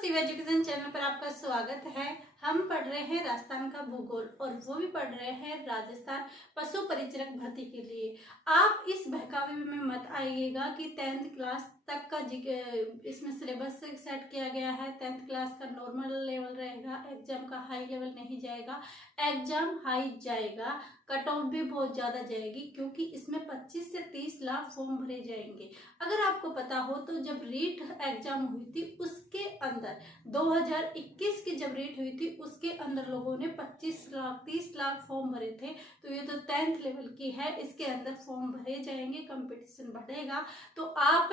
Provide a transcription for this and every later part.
Shiv education channel पर आपका स्वागत है। हम पढ़ रहे हैं राजस्थान का भूगोल और वो भी पढ़ रहे हैं राजस्थान पशु परिचरक भर्ती के लिए। आप इस बहकावे में मत आइएगा कि 10th क्लास तक का इसमें सिलेबस सेट किया गया है। 10th क्लास का नॉर्मल लेवल रहेगा, एग्जाम का हाई लेवल नहीं जाएगा। एग्जाम हाई जाएगा, कट ऑफ भी बहुत ज़्यादा जाएगी क्योंकि इसमें 25 से 30 लाख फॉर्म भरे जाएंगे। अगर आपको पता हो तो जब रीट एग्जाम हुई थी उसके अंदर 2021 की जब रीट हुई थी उसके अंदर लोगों ने 25 लाख 30 लाख फॉर्म भरे थे। तो ये तो 10th लेवल की है, इसके अंदर फॉर्म भरे जाएंगे, कंपटीशन बढ़ेगा। तो आप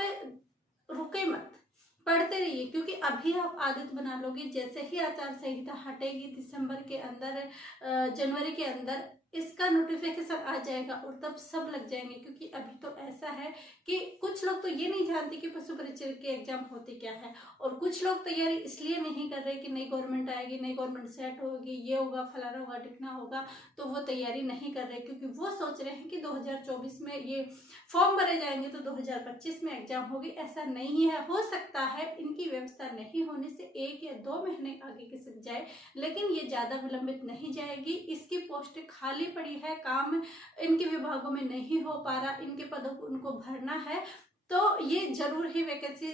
रुके मत, पढ़ते रहिए क्योंकि अभी आप आदत बना लोगे। जैसे ही आचार संहिता हटेगी दिसंबर के अंदर, जनवरी के अंदर इसका नोटिफिकेशन आ जाएगा और तब सब लग जाएंगे। क्योंकि अभी तो ऐसा है कि कुछ लोग तो ये नहीं जानते कि पशु परिचरक के एग्जाम होते क्या है, और कुछ लोग तैयारी इसलिए नहीं कर रहे कि नई गवर्नमेंट आएगी, नई गवर्नमेंट सेट होगी, ये होगा, फलाना होगा, टिकना होगा, तो वो तैयारी नहीं कर रहे क्योंकि वो सोच रहे हैं कि 2024 में ये फॉर्म भरे जाएंगे तो 2025 में एग्जाम होगी। ऐसा नहीं है। हो सकता है इनकी व्यवस्था नहीं होने से 1 या 2 महीने आगे खिसक जाए, लेकिन ये ज्यादा विलंबित नहीं जाएगी। इसकी पोस्ट खाली पड़ी है, काम इनके विभागों में नहीं हो पा रहा, इनके पदों को उनको भरना है, तो ये जरूर ही वैकेंसी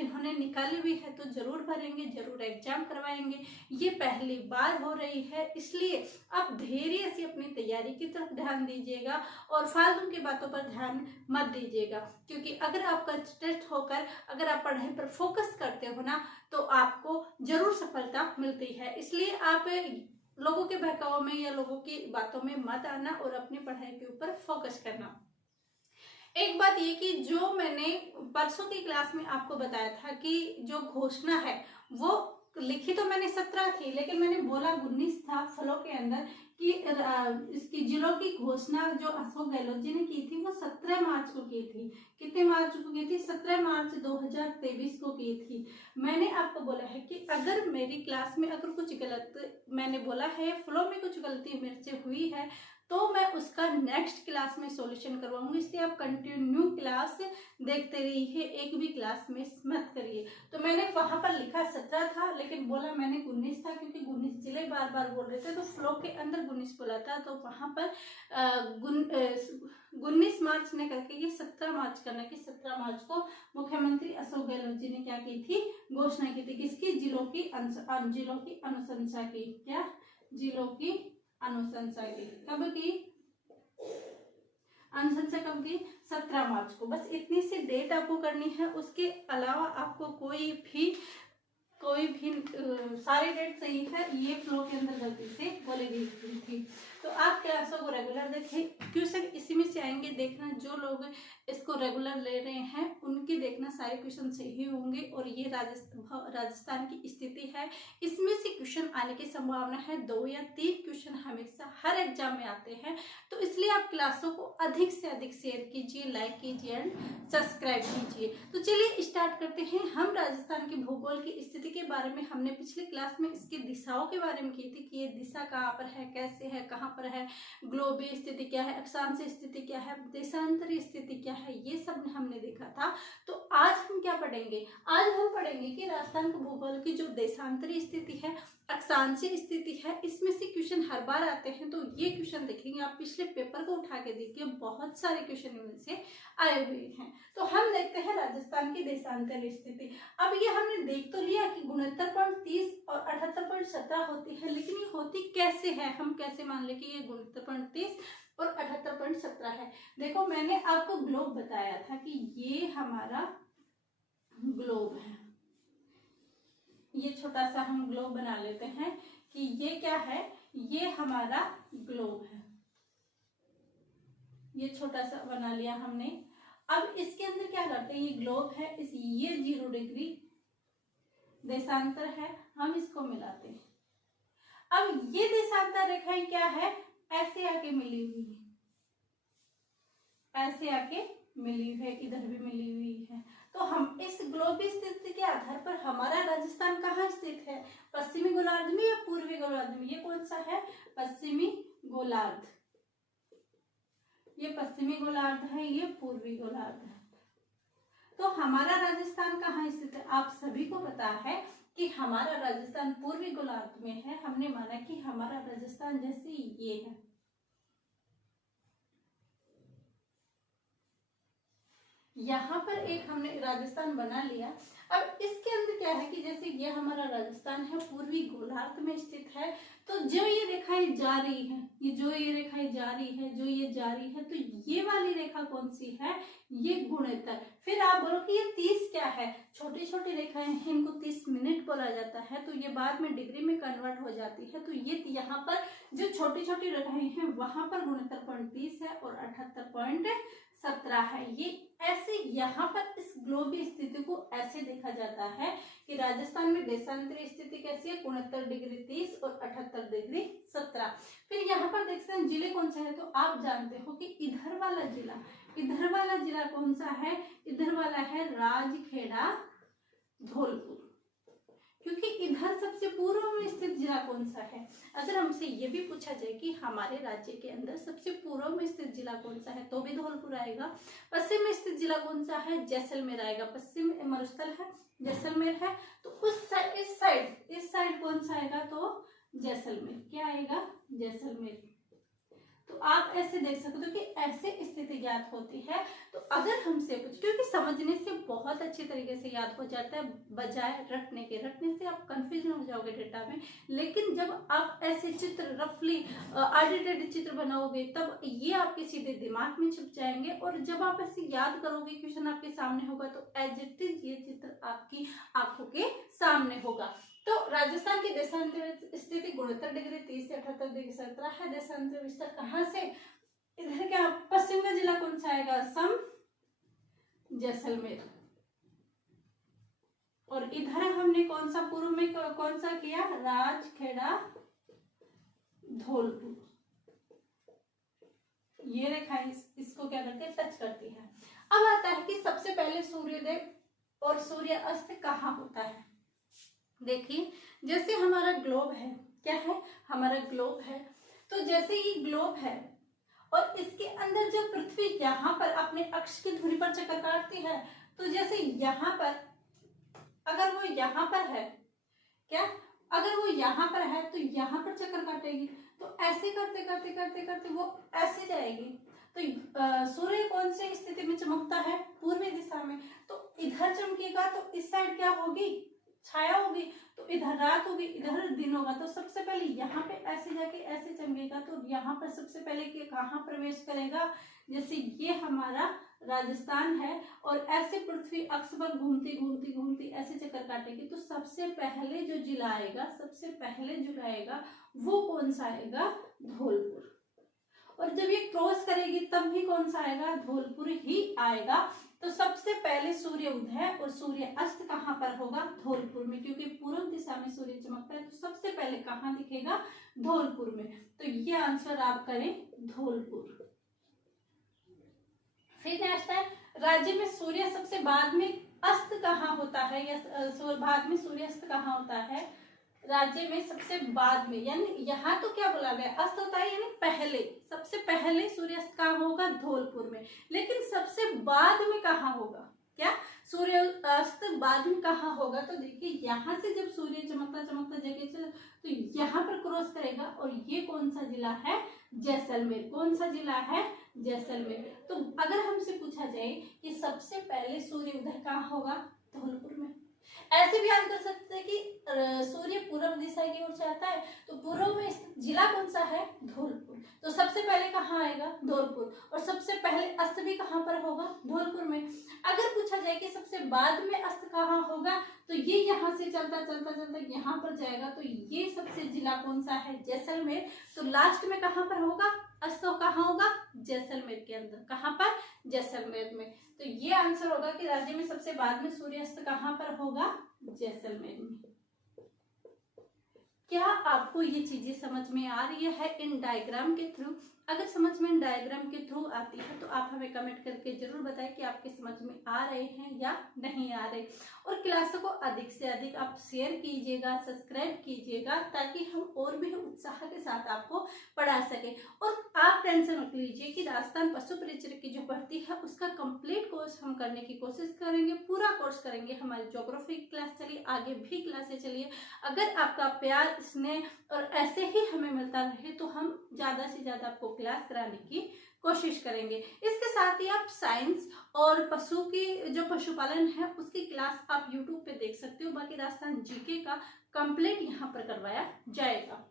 इन्होंने निकाली हुई है तो जरूर भरेंगे, जरूर एग्जाम करवाएंगे। ये पहली बार हो रही है, इसलिए आप धैर्य से अपनी तैयारी की तरफ ध्यान दीजिएगा और फालतू की बातों पर ध्यान मत दीजिएगा। क्योंकि अगर आप कंसंट्रेट होकर अगर आप पढ़ाई पर फोकस करते हो ना तो आपको जरूर सफलता मिलती है। इसलिए आप लोगों के बहकावों में या लोगों की बातों में मत आना और अपनी पढ़ाई के ऊपर फोकस करना। एक बात ये कि जो मैंने परसों की क्लास में आपको बताया था कि जो घोषणा है वो लिखी तो मैंने 17 थी, लेकिन मैंने बोला 19 था फलों के अंदर कि इसकी जिलों की घोषणा जो अशोक गहलोत जी ने की थी वो 17 मार्च को की थी। कितने मार्च को की थी? 17 मार्च 2023 को की थी। मैंने आपको बोला है कि अगर मेरी क्लास में अगर कुछ गलत मैंने बोला है, फ्लो में कुछ गलती मेरे से हुई है तो मैं उसका नेक्स्ट क्लास में सॉल्यूशन करवाऊंगी। इसलिए आप कंटिन्यू क्लास देखते रहिए, एक भी क्लास मिस मत करिए। तो मैंने वहां पर लिखा 17 था लेकिन बोला मैंने 19 था क्योंकि 19 जिले बार बार बोल रहे थे तो फ्लो के अंदर 19 बोला था। तो वहां पर 19 मार्च ने करके ये 17 मार्च करना कि 17 मार्च को मुख्यमंत्री अशोक गहलोत जी ने क्या की थी? घोषणा की थी। किसकी? जिलों की अनुशंसा की। क्या? जिलों की अनुशंसा की। कब की अनुशंसा? कब की? 17 मार्च को। बस इतनी सी डेट आपको करनी है, उसके अलावा आपको कोई भी सारी डेट सही है। ये फ्लो के अंदर गलती से बोली गई थी। तो आप क्लासों को रेगुलर देखें, क्वेश्चन इसी में से आएंगे। देखना जो लोग इसको रेगुलर ले रहे हैं उनकी देखना सारे क्वेश्चन सही होंगे। और ये राजस्थान की स्थिति है, इसमें से क्वेश्चन आने की संभावना है। 2 या 3 क्वेश्चन हमेशा हर एग्जाम में आते हैं। तो इसलिए आप क्लासों को अधिक से अधिक शेयर कीजिए, लाइक कीजिए एंड सब्सक्राइब कीजिए। तो चलिए स्टार्ट करते हैं। हम राजस्थान की भूगोल की स्थिति के बारे में हमने पिछली क्लास में इसकी दिशाओं के बारे में की थी कि ये दिशा कहाँ पर है, कैसे है, कहाँ पर है, ग्लोबीय स्थिति क्या है, अक्षांशीय स्थिति क्या है, देशांतरीय स्थिति क्या है, ये सब हमने देखा था। तो आज हम क्या पढ़ेंगे? आज हम पढ़ेंगे कि राजस्थान के भूगोल की जो देशांतरीय स्थिति है, अक्षांशीय स्थिति है, इसमें से क्वेश्चन हर बार आते हैं। तो ये क्वेश्चन देखेंगे, आप पिछले पेपर को उठा के देखिए, बहुत सारे क्वेश्चन इनमें से आए हुए हैं। तो हम देखते हैं राजस्थान की देशांतरीय स्थिति। अब ये हमने देख तो लिया कि 69.30 और 78.17 होती है, लेकिन ये होती कैसे है? हम कैसे मान ले कि ये 69.30 और 78.17 है? देखो मैंने आपको ग्लोब बताया था कि ये हमारा ग्लोब है। ये छोटा सा हम ग्लोब बना लेते हैं कि ये क्या है? ये हमारा ग्लोब है। ये छोटा सा बना लिया हमने। अब इसके अंदर क्या करते हैं? ये ग्लोब है, ये 0 डिग्री देशांतर है, हम इसको मिलाते हैं। अब ये देशांतर रेखाएं क्या है? ऐसे आके मिली हुई है, ऐसे आके मिली हुई है, इधर भी मिली हुई है। तो हम इस ग्लोबीय स्थिति के आधार पर हमारा राजस्थान कहाँ स्थित है? पश्चिमी गोलार्ध में या पूर्वी गोलार्ध में? ये कौन सा है? पश्चिमी गोलार्ध। ये पश्चिमी गोलार्ध है, ये पूर्वी गोलार्ध है। तो हमारा राजस्थान कहाँ स्थित है? आप सभी को पता है कि हमारा राजस्थान पूर्वी गोलार्ध में है, हमने माना कि हमारा राजस्थान जैसे ये है। यहाँ पर एक हमने राजस्थान बना लिया। अब इसके अंदर क्या है कि जैसे ये हमारा राजस्थान है, पूर्वी गोलार्ध में स्थित है, तो जो ये रेखाएं जा रही है, जो ये रेखाएं जा रही है, जो ये जा रही है, तो ये वाली रेखा कौन सी है, ये गुणोत्तर। फिर आप बोलो कि ये 30 क्या है, छोटी छोटी रेखाएं हैं, इनको 30 मिनट बोला जाता है, तो ये बाद में डिग्री में कन्वर्ट हो जाती है। तो ये यहाँ पर जो छोटी छोटी रेखाएं हैं वहां पर गुणोत्तर 30 है और 78.17 है। ये ऐसे यहाँ पर इस ग्लोबी स्थिति को ऐसे देखा जाता है कि राजस्थान में देशांतरी स्थिति कैसी है, 69 डिग्री 30 और 78 डिग्री 17। फिर यहाँ पर देख सकते हैं जिले कौन सा है, तो आप जानते हो कि इधर वाला जिला कौन सा है, इधर वाला है राजखेड़ा धौलपुर, क्योंकि इधर सबसे पूर्व में स्थित जिला कौन सा है। अगर हमसे ये भी पूछा जाए कि हमारे राज्य के अंदर सबसे पूर्व में स्थित जिला कौन सा है, तो भी धौलपुर आएगा। पश्चिम में स्थित जिला कौन सा है, जैसलमेर आएगा। पश्चिम मरुस्थल है, जैसलमेर है, तो इस साइड कौन सा आएगा, तो जैसलमेर। क्या आएगा, जैसलमेर। तो आप ऐसे देख सकते हो कि ऐसे स्थिति ज्ञात होती है। तो अगर हमसे कुछ, क्योंकि समझने से बहुत अच्छी तरीके से याद हो जाता है बजाय रटने से आप कंफ्यूजन हो जाओगे डेटा में। लेकिन जब आप ऐसे चित्र रफली आइडेंटिटी चित्र बनाओगे तब ये आपके सीधे दिमाग में छुप जाएंगे, और जब आप ऐसे याद करोगे, क्वेश्चन आपके सामने होगा, तो एज इट इज ये चित्र आपकी आंखों के सामने होगा। तो राजस्थान की देशांतर स्थिति 69 डिग्री 30 से 78 डिग्री 17 है। देशांतर विस्तार कहाँ से, इधर क्या पश्चिम का जिला कौन सा आएगा, असम, जैसलमेर। और इधर हमने कौन सा पूर्व में कौन सा किया, राजखेड़ा धौलपुर। ये रेखा इसको क्या करते हैं, टच करती है। अब आता है कि सबसे पहले सूर्योदय और सूर्य अस्त कहाँ होता है। देखिए जैसे हमारा ग्लोब है, क्या है, हमारा ग्लोब है, तो जैसे ये ग्लोब है और इसके अंदर जब पृथ्वी यहाँ पर अपने अक्ष की धुरी पर चक्कर काटती है, तो जैसे यहाँ पर अगर वो यहाँ पर है, क्या, अगर वो यहाँ पर है तो यहाँ पर चक्कर काटेगी, तो ऐसे करते करते करते करते वो ऐसे जाएगी। तो सूर्य कौन सी स्थिति में चमकता है, पूर्वी दिशा में, तो इधर चमकेगा, तो इस साइड क्या होगी, छाया होगी, तो इधर रात होगी, इधर दिन होगा। तो सबसे पहले यहाँ पे ऐसे जाके ऐसे चमकेगा, तो यहाँ पर सबसे पहले कहाँ प्रवेश करेगा, जैसे ये हमारा राजस्थान है और ऐसे पृथ्वी अक्ष पर घूमती घूमती घूमती ऐसे चक्कर काटेगी, तो सबसे पहले जो जिला आएगा वो कौन सा आएगा, धौलपुर। और जब ये क्रॉस करेगी तब भी कौन सा आएगा, धौलपुर ही आएगा। तो सबसे पहले सूर्य उदय और सूर्य अस्त कहाँ पर होगा, धौलपुर में, क्योंकि पूर्व दिशा में सूर्य चमकता है, तो सबसे पहले कहाँ दिखेगा, धौलपुर में। तो ये आंसर आप करें धौलपुर। फिर नेक्स्ट है, राज्य में सूर्य सबसे बाद में अस्त कहाँ होता है, या बाद में सूर्य अस्त कहाँ होता है, राज्य में सबसे बाद में, यानी यहाँ तो क्या बोला गया, अस्त होता है यानी पहले, सबसे पहले सूर्यास्त कहाँ होगा, धौलपुर में। लेकिन सबसे बाद में कहाँ होगा, क्या सूर्यास्त बाद में कहाँ होगा, तो देखिए यहाँ से जब सूर्य चमकता चमकता जगह तो यहाँ पर क्रॉस करेगा, और ये कौन सा जिला है, जैसलमेर। कौन सा जिला है, जैसलमेर। तो अगर हमसे पूछा जाए कि सबसे पहले सूर्य उदय कहाँ होगा, धौलपुर में। ऐसे भी याद कर सकते हैं कि सूर्य पूर्व दिशा की ओर जाता है, तो पूर्व में स्थित जिला कौन सा है, धौलपुर। तो सबसे पहले कहाँ आएगा, धौलपुर। और सबसे पहले अस्त भी कहाँ पर होगा, धौलपुर में। अगर पूछा जाए कि सबसे बाद में अस्त कहाँ होगा, तो ये यहाँ से चलता चलता चलता यहाँ पर जाएगा, तो ये सबसे जिला कौन सा है, जैसलमेर। तो लास्ट में कहाँ पर होगा अस्त, कहाँ होगा, जैसलमेर के अंदर। कहाँ पर, जैसलमेर में। तो ये आंसर होगा कि राज्य में सबसे बाद में सूर्यास्त कहाँ पर होगा, जैसलमेर में। क्या आपको ये चीजें समझ में आ रही है इन डायग्राम के थ्रू? अगर समझ में इन डायग्राम के थ्रू आती है तो आप हमें कमेंट करके जरूर बताएं कि आपके समझ में आ रहे हैं या नहीं आ रहे। और क्लासों को अधिक से अधिक आप शेयर कीजिएगा, सब्सक्राइब कीजिएगा, ताकि हम और भी उत्साह के साथ आपको पढ़ा सके। और आप टेंशन मत लीजिए कि राजस्थान पशु परिचय की जो भर्ती है उसका कंप्लीट कोर्स हम करने की कोशिश करेंगे, पूरा कोर्स करेंगे। हमारी ज्योग्राफी की क्लास चलिए, आगे भी क्लासें चलिए। अगर आपका प्यार, स्नेह और ऐसे ही हमें मिलता रहे तो हम ज़्यादा से ज़्यादा आपको क्लास कराने की कोशिश करेंगे। इसके साथ ही आप साइंस और पशु की जो पशुपालन है उसकी क्लास आप यूट्यूब पे देख सकते हो। बाकी राजस्थान जीके का कंप्लीट यहाँ पर करवाया जाएगा।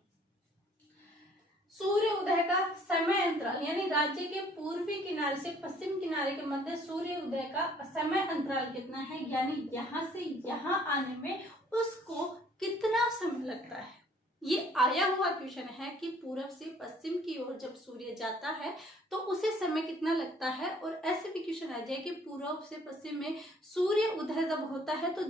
सूर्य उदय का समय अंतराल, यानी राज्य के पूर्वी किनारे से पश्चिम किनारे के मध्य सूर्य उदय का समय अंतराल कितना है, यानी यहाँ से यहाँ आने में उसको कितना समय लगता है। ये आया हुआ क्वेश्चन है कि पूर्व से पश्चिम की ओर जब सूर्य जाता है तो उसे समय कितना लगता है। और ऐसे भी क्वेश्चन आ जाए कि पूर्व से पश्चिम में सूर्य उदय जब होता है तो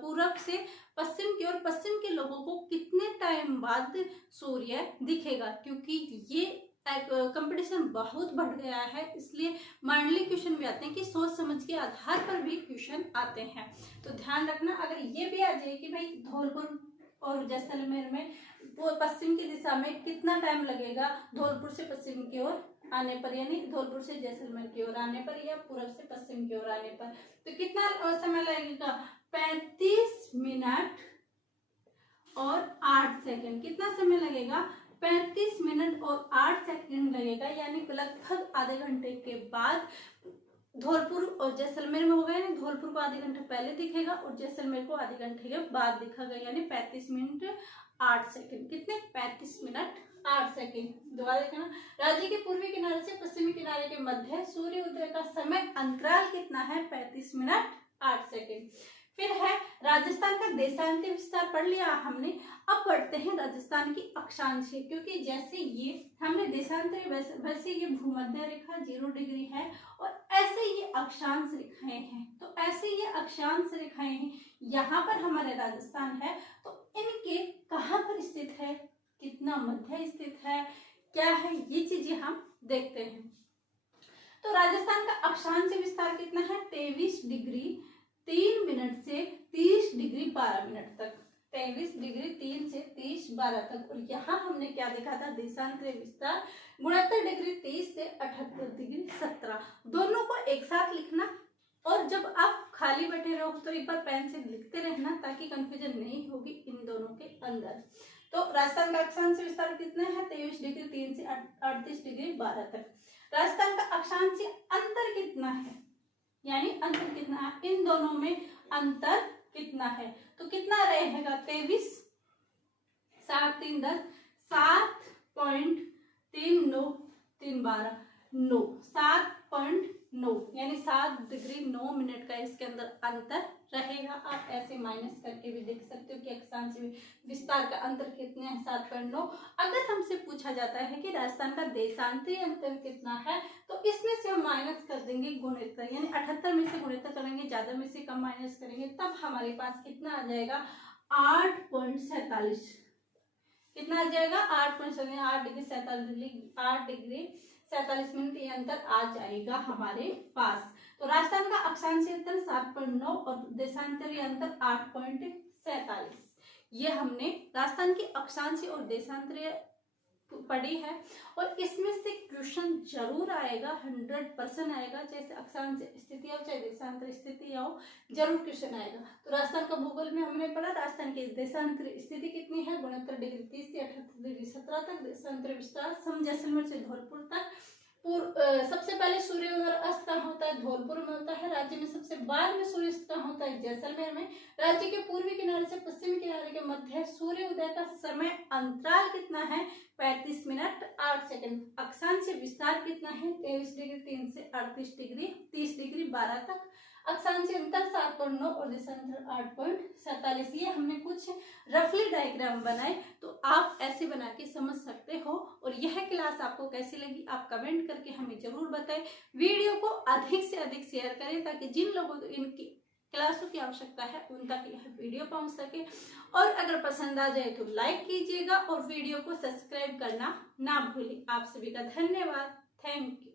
पूर्व से पश्चिम की ओर पश्चिम के लोगों को कितने टाइम बाद सूर्य दिखेगा। क्योंकि ये कंपटीशन बहुत बढ़ गया है, इसलिए मंडली क्वेश्चन भी आते हैं कि सोच समझ के आधार पर भी क्वेश्चन आते हैं। तो ध्यान रखना। अगर ये भी आ जाए कि भाई धौलपुर और जैसलमेर में वो पश्चिम की दिशा में कितना टाइम लगेगा धौलपुर से पश्चिम की ओर आने पर, यानी धौलपुर से जैसलमेर की ओर आने पर या पूर्व से पश्चिम की ओर आने पर, तो कितना समय लगेगा, 35 मिनट और 8 सेकंड। कितना समय लगेगा, 35 मिनट और 8 सेकंड लगेगा, यानी लगभग आधे घंटे के बाद धौलपुर और जैसलमेर में हो गया। यानी धौलपुर को आधे घंटे पहले दिखेगा और जैसलमेर को आधे घंटे के बाद दिखेगा, यानी 35 मिनट 8 सेकंड। कितने, 35 मिनट 8 सेकंड। दोबारा देखना, राज्य के पूर्वी किनारे से पश्चिमी किनारे के मध्य सूर्य उदय का समय अंतराल कितना है, 35 मिनट 8 सेकंड। फिर है राजस्थान का देशांतर विस्तार, पढ़ लिया हमने। अब पढ़ते हैं राजस्थान की अक्षांशीय, क्योंकि जैसे ये हमने देशांतर वैसे ये भूमध्य रेखा 0 डिग्री है और ऐसे ये अक्षांश रेखाएं हैं। तो ऐसे ये अक्षांश रेखाएं हैं, यहाँ पर हमारे राजस्थान है, तो इनके कहाँ पर स्थित है, कितना मध्य स्थित है, क्या है, ये चीजें हम देखते हैं। तो राजस्थान का अक्षांशीय विस्तार कितना है, 23 डिग्री 3 मिनट से 30 डिग्री 12 मिनट तक। 23 डिग्री 3 से 30 12 तक। और यहाँ हमने क्या देखा था, देशांतरीय विस्तार 69 डिग्री 30 से 78 डिग्री 17। दोनों को एक साथ लिखना, और जब आप खाली बैठे रहो तो एक बार पेन से लिखते रहना ताकि कंफ्यूजन नहीं होगी इन दोनों के अंदर। तो राजस्थान का अक्षांशीय विस्तार कितना है, 23 डिग्री 3 से 38 डिग्री 12 तक। राजस्थान का अक्षांशीय अंतर कितना है, यानी अंतर कितना है, इन दोनों में अंतर कितना है, तो कितना रहेगा, 23 7 3 10 7.39 9 7.9, यानी 7 डिग्री 9 मिनट का इसके अंदर अंतर रहेगा। आप ऐसे माइनस करके भी देख सकते हो कि अक्षांशीय विस्तार का अंतर कितना है, 7.9। अगर हमसे पूछा जाता है कि राजस्थान का देशांतरीय अंतर कितना है, तो इसमें से हम माइनस कर देंगे गुणितर, यानी 78 में से गुणितर करेंगे, ज्यादा में से कम माइनस करेंगे, तब हमारे पास कितना आ जाएगा, 8.47। कितना आ जाएगा, 8 डिग्री 47 मिनट ये अंतर आ जाएगा हमारे पास। तो राजस्थान का अक्षांशीय अंतर 7.9 और देशांतरीय अंतर 8.47। ये हमने राजस्थान की अक्षांशीय और देशांतरीय पढ़ी है, और इसमें से क्वेश्चन जरूर आएगा, 100% आएगा। चाहे अक्षांशीय स्थिति आओ चाहे देशांतर स्थिति आओ, जरूर क्वेश्चन आएगा। तो राजस्थान का भूगोल में हमने पढ़ा राजस्थान की देशांतर स्थिति कितनी है, 69 डिग्री 30 से 78 डिग्री 17 तक। देशांतर विस्तार सम जैसलमेर से धौलपुर तक। सबसे पहले सूर्योदय और अस्त कहाँ होता है, धौलपुर में होता है। राज्य में सबसे बाद में सूर्यास्त कहाँ होता है, जैसलमेर में। राज्य के पूर्वी किनारे से पश्चिमी किनारे के मध्य सूर्य उदय का समय अंतराल कितना है, 35 मिनट 8 सेकंड। अक्षांशीय विस्तार कितना है, 23 डिग्री 3 से 38 डिग्री 30 डिग्री 12 तक। अक्षांशीय अंतर 7.9 और देशांतर 8.47। ये हमने कुछ रफली डायग्राम बनाए, तो आप ऐसे बना के समझ सकते हो। और यह क्लास आपको कैसी लगी आप कमेंट करके हमें जरूर बताएं। वीडियो को अधिक से अधिक शेयर करें ताकि जिन लोगों को इनकी क्लासों की आवश्यकता है उन तक यह वीडियो पहुंच सके। और अगर पसंद आ जाए तो लाइक कीजिएगा और वीडियो को सब्सक्राइब करना ना भूलें। आप सभी का धन्यवाद। Thank you.